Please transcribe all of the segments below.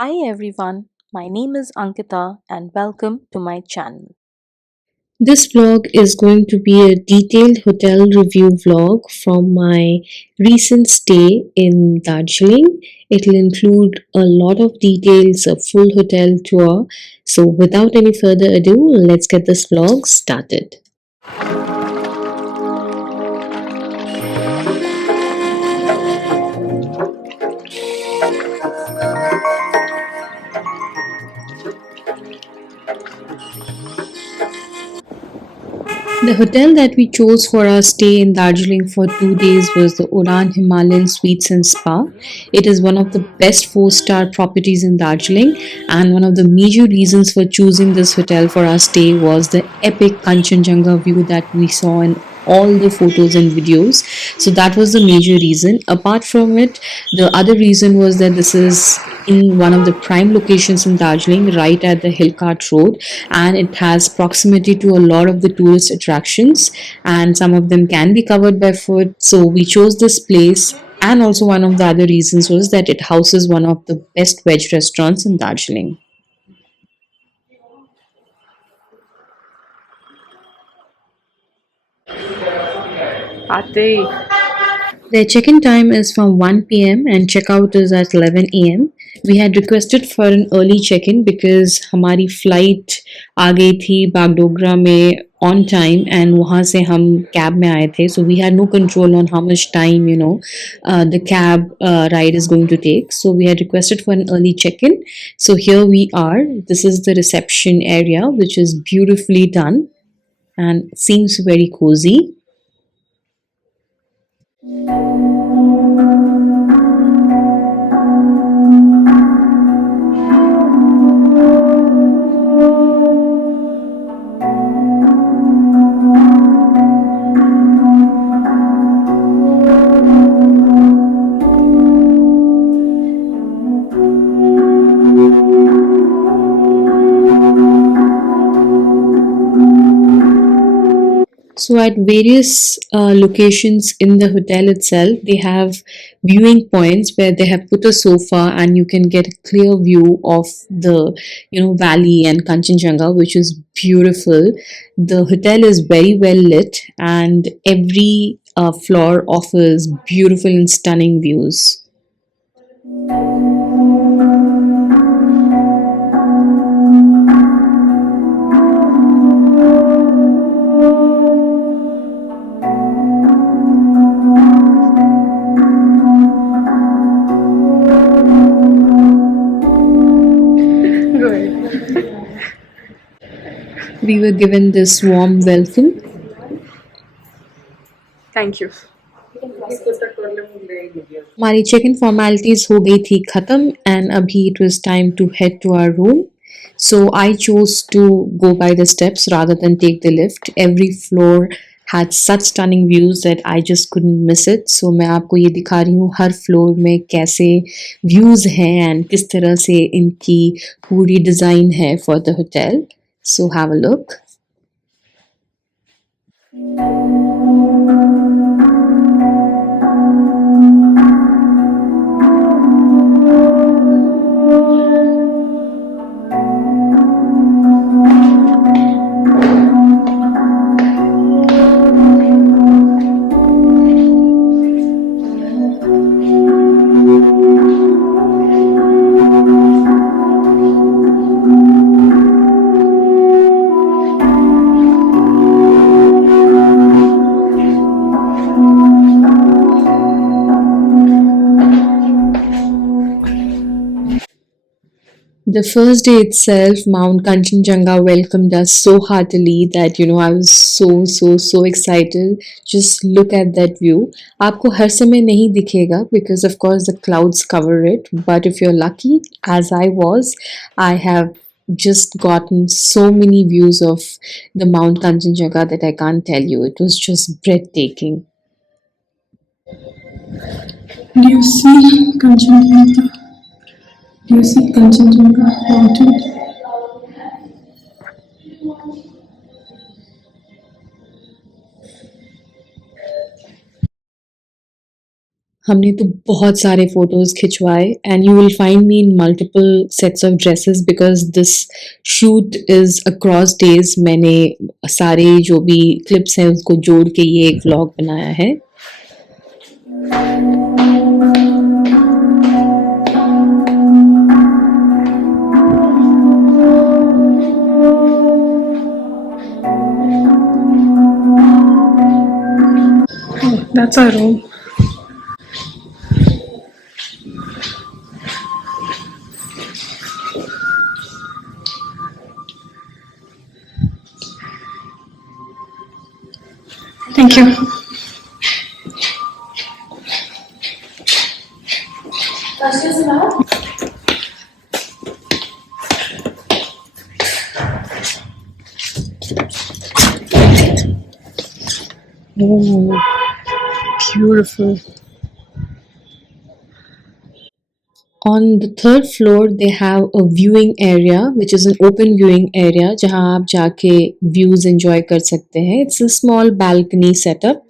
Hi everyone, my name is Ankita and welcome to my channel. This vlog is going to be a detailed hotel review vlog from my recent stay in Darjeeling. It'll include a lot of details, a full hotel tour. So, without any further ado, let's get this vlog started. The hotel that we chose for our stay in Darjeeling for 2 days was the Udan Himalayan Suites and Spa. It is one of the best four-star properties in Darjeeling, and one of the major reasons for choosing this hotel for our stay was the epic Kanchenjunga view that we saw in all the photos and videos. So that was the major reason. Apart from it, the other reason was that this is in one of the prime locations in Darjeeling, right at the Hillcart Road, and it has proximity to a lot of the tourist attractions, and some of them can be covered by foot. So we chose this place. And also, one of the other reasons was that it houses one of the best veg restaurants in Darjeeling. आते ही Their check-in time is from 1 p.m. and checkout is at 11 a.m. We had requested for an early check-in because हमारी flight आ गई थी बागडोगरा में on time, and वहाँ से हम cab में आए थे, so we had no control on how much time the cab ride is going to take. So we had requested for an early check-in. So here we are. This is the reception area, which is beautifully done and seems very cozy. So, at various locations in the hotel itself, they have viewing points where they have put a sofa and you can get a clear view of the valley and Kanchenjunga, which is beautiful. The hotel is very well lit, and every floor offers beautiful and stunning views. good. We were given this warm welcome. Thank you. हमारी check in formalities हो गई थी ख़त्म, and अभी it was time to head to our room. So I chose to go by the steps rather than take the lift. Every floor had such stunning views that I just couldn't miss it. So मैं आपको ये दिखा रही हूँ हर floor में कैसे views हैं and किस तरह से इनकी पूरी डिज़ाइन है for the hotel. So have a look. The first day itself, Mount Kanchenjunga welcomed us so heartily that I was so excited. Just look at that view. आपको हर समय नहीं दिखेगा because of course the clouds cover it. But if you're lucky, as I was, I have just gotten so many views of the Mount Kanchenjunga that I can't tell you. It was just breathtaking. Do you see Kanchenjunga? Do you see Kanchenjunga mountain? हमने तो बहुत सारे photos खिंचवाए and you will find me in multiple sets of dresses because this shoot is across days. मैंने सारे जो भी clips हैं उसको जोड़ के ये एक व्लॉग बनाया है। That's our room. Thank you. Oh, beautiful. On the third floor, they have a viewing area, which is an open viewing area, जहाँ आप जाके views enjoy कर सकते हैं. It's a small balcony setup.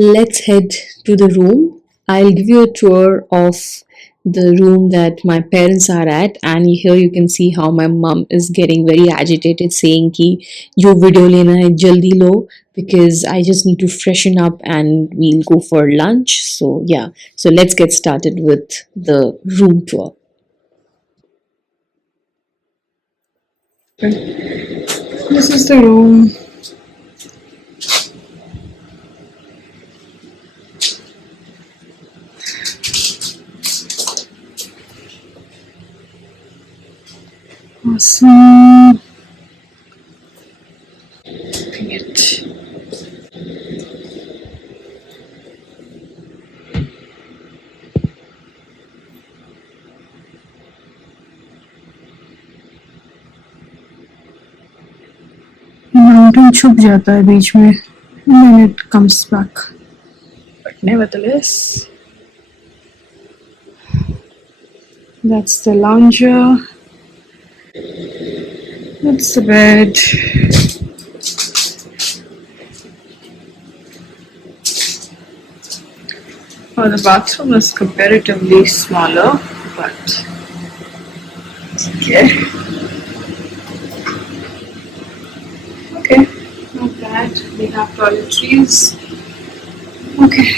Let's head to the room. I'll give you a tour of the room that my parents are at, and here you can see how my mom is getting very agitated, saying कि जो video लेना है जल्दी लो because I just need to freshen up and we'll go for lunch. So yeah, so let's get started with the room tour. This is the room. Awesome. Look it. Mountain छुप जाता है बीच में and then it comes back. But nevertheless, that's the lounger. That's the bed. Oh, the bathroom is comparatively smaller, but it's okay. Okay, not bad. We have toiletries. Okay.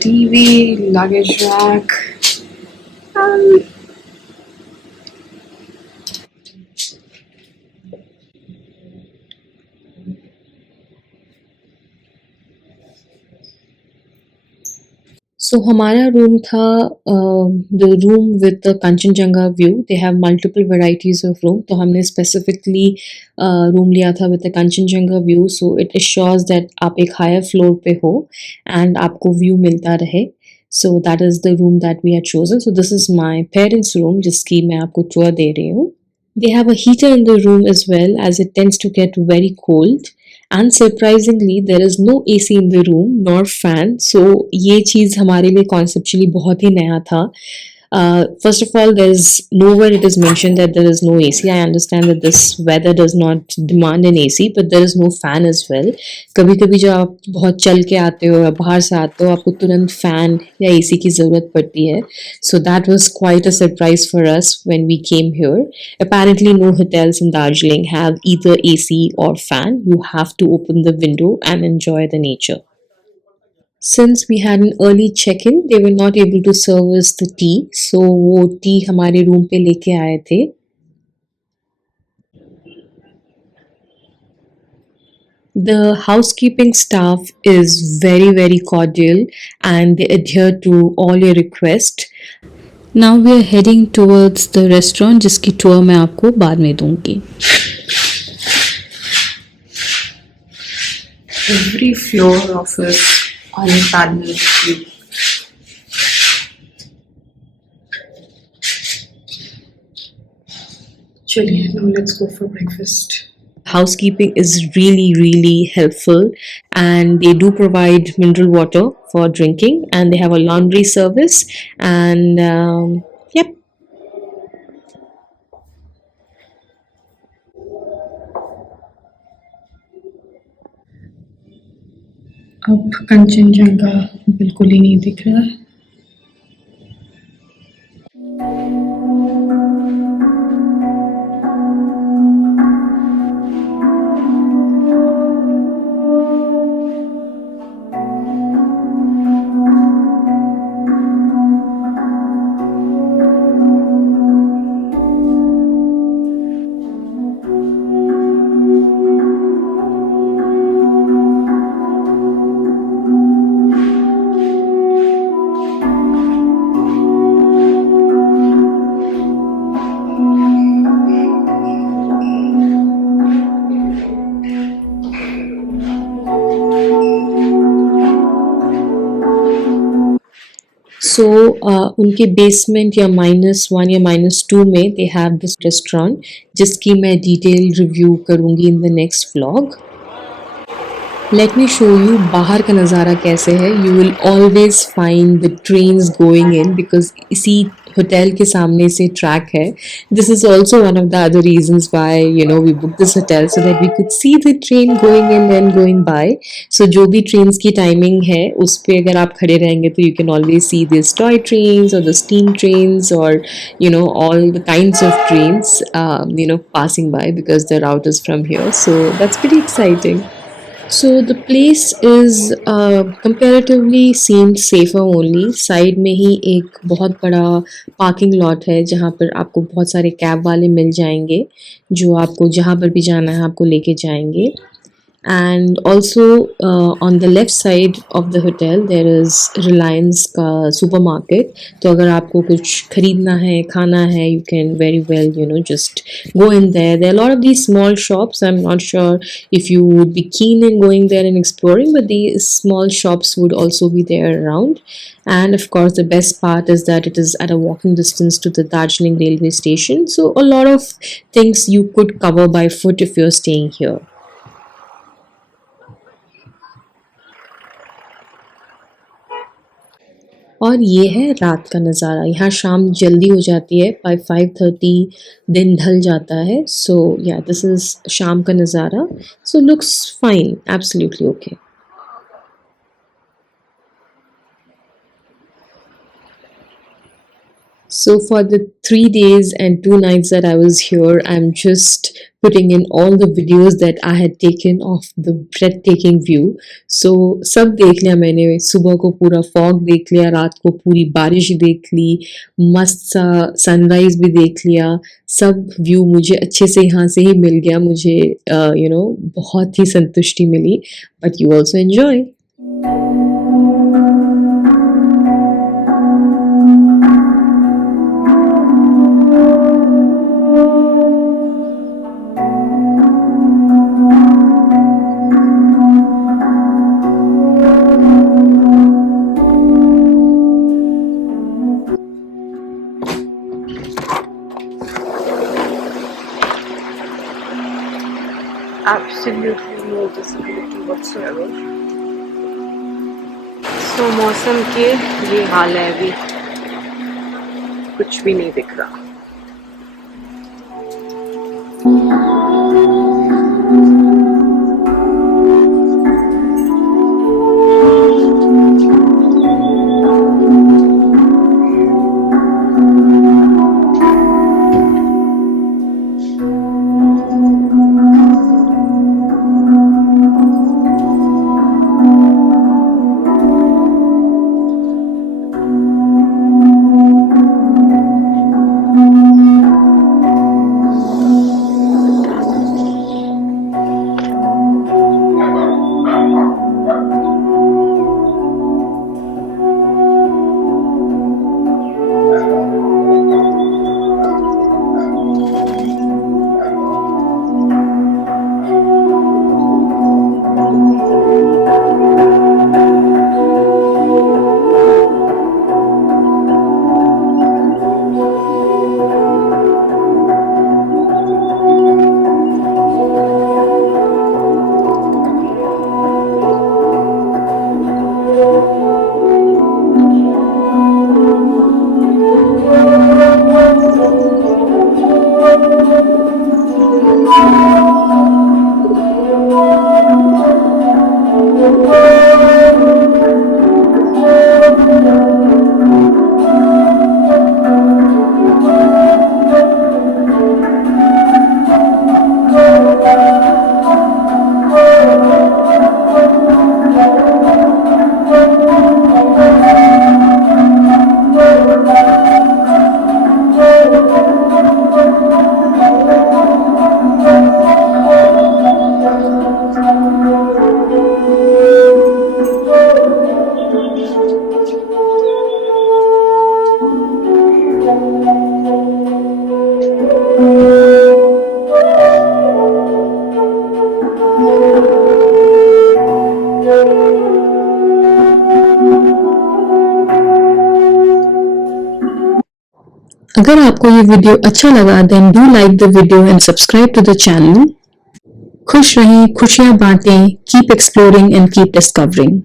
TV, luggage rack. Um, So हमारा room था the room with the Kanchenjunga view. They have multiple varieties of room, तो हमने specifically room लिया था with the Kanchenjunga view. So it assures that आप एक higher floor पे हो एंड आपको व्यू मिलता रहे. So that is the room that we had chosen. So this is my parents' room, जिसकी मैं आपको tour दे रही हूँ. They have a heater in the room as well, as it tends to get very cold. And surprisingly, there is no AC in the room nor fan. So ये चीज़ हमारे लिए conceptually बहुत ही नया था. First of all, there's nowhere it is mentioned that there is no AC. I understand that this weather does not demand an AC, but there is no fan as well. कभी कभी जब आप बहुत चल के आते हो या बाहर से आते हो आपको तुरंत फैन या एसी की ज़रूरत पड़ती है. So that was quite a surprise for us when we came here. Apparently, no hotels in Darjeeling have either AC or fan. You have to open the window and enjoy the nature. Since we had an early check-in, they were not able to serve us the tea, so वो tea हमारे room पे लेके आए थे. The housekeeping staff is very, very cordial and they adhere to all your requests. Now we are heading towards the restaurant जिसकी tour मैं आपको बाद में दूंगी. Every floor offers unparalleled view. Chलिए, now let's go for breakfast. Housekeeping is really, really helpful, and they do provide mineral water for drinking, and they have a laundry service. And yep. अब कंचनजंगा बिल्कुल ही नहीं दिख रहा है. So उनके basement या -1 या -2 में they have this restaurant जिसकी मैं डिटेल रिव्यू करूँगी in the next vlog. Let me show you बाहर का नज़ारा कैसे है. You will always find the trains going in because इसी होटल के सामने से ट्रैक है. This is also one of the other reasons why we booked this hotel so that we could see the train going in and going by. So जो भी trains की timing है उस पे अगर आप खड़े रहेंगे तो you can always see these toy trains or the steam trains or all the kinds of trains passing by because the route is from here. So that's pretty exciting. So the place is comparatively seemed safer only. Side में ही एक बहुत बड़ा parking lot है जहाँ पर आपको बहुत सारे कैब वाले मिल जाएंगे जो आपको जहाँ पर भी जाना है आपको लेके जाएंगे. And also on the left side of the hotel there is Reliance का supermarket. तो अगर आपको कुछ खरीदना है खाना है you can very well just go in there. There are a lot of these small shops. I'm not sure if you would be keen in going there and exploring, but these small shops would also be there around. And of course the best part is that it is at a walking distance to the Darjeeling railway station, so a lot of things you could cover by foot if you're staying here. और ये है रात का नज़ारा. यहाँ शाम जल्दी हो जाती है. by 5:30 दिन ढल जाता है. So yeah, this is शाम का नज़ारा. So looks fine, absolutely okay. So for the 3 days and 2 nights that I was here, I'm just putting in all the videos that I had taken of the breathtaking view. So सब देख लिया मैंने. सुबह को पूरा fog देख लिया, रात को पूरी बारिश देख ली, मस्त सा sunrise भी देख लिया. सब व्यू मुझे अच्छे से यहाँ से ही मिल गया. मुझे बहुत ही संतुष्टि मिली. But you also enjoy. absolutely no visibility whatsoever. So मौसम के ये हाल है, अभी कुछ भी नहीं दिख रहा. अगर आपको ये वीडियो अच्छा लगा then do like the video and subscribe to the channel. खुश रहें, खुशियां बांटें, keep exploring and keep discovering.